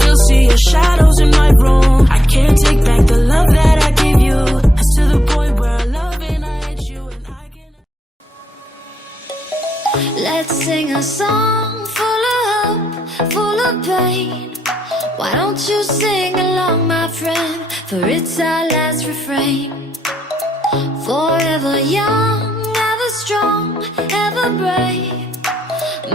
still see your shadows in my room. I can't take back the love that I gave you. It's to the point where I love and I hate you, and I can't. Let's sing a song full of hope, full of pain. Why don't you sing along, my friend? For it's our last refrain. Forever young, ever strong, ever brave.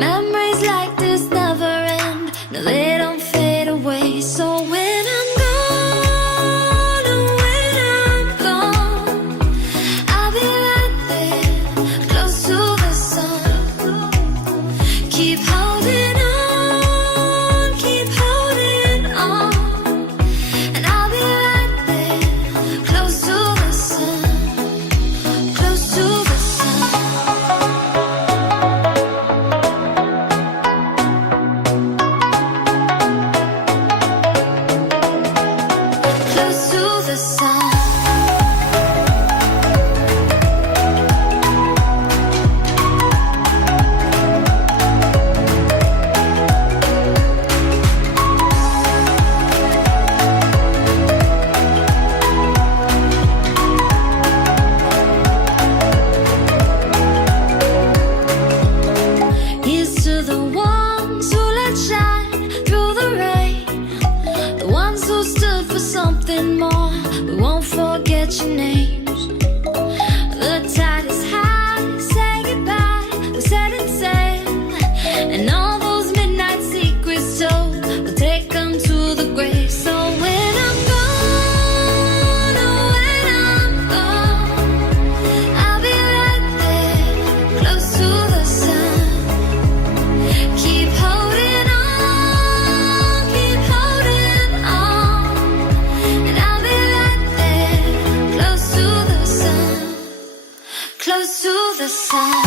Memories like this never end. No, they don't fade away. So when I'm gone, oh, when I'm gone, I'll be right there, close to the sun. Keep holding on, keep holding on. And I'll be right there, close to the sun, close to the sun. Close to the sun. Here's to the ones who let shine through the rain, the ones who stood for something more. We won't forget your names. The tide is high, say goodbye, we're setting sail, and all those midnight secrets told, we'll take them to the grave. So when I'm gone, oh, when I'm gone, I'll be right there, close to the sun. Keep holding on, keep holding on. And I'll be right there, close to the sun, close to the sun.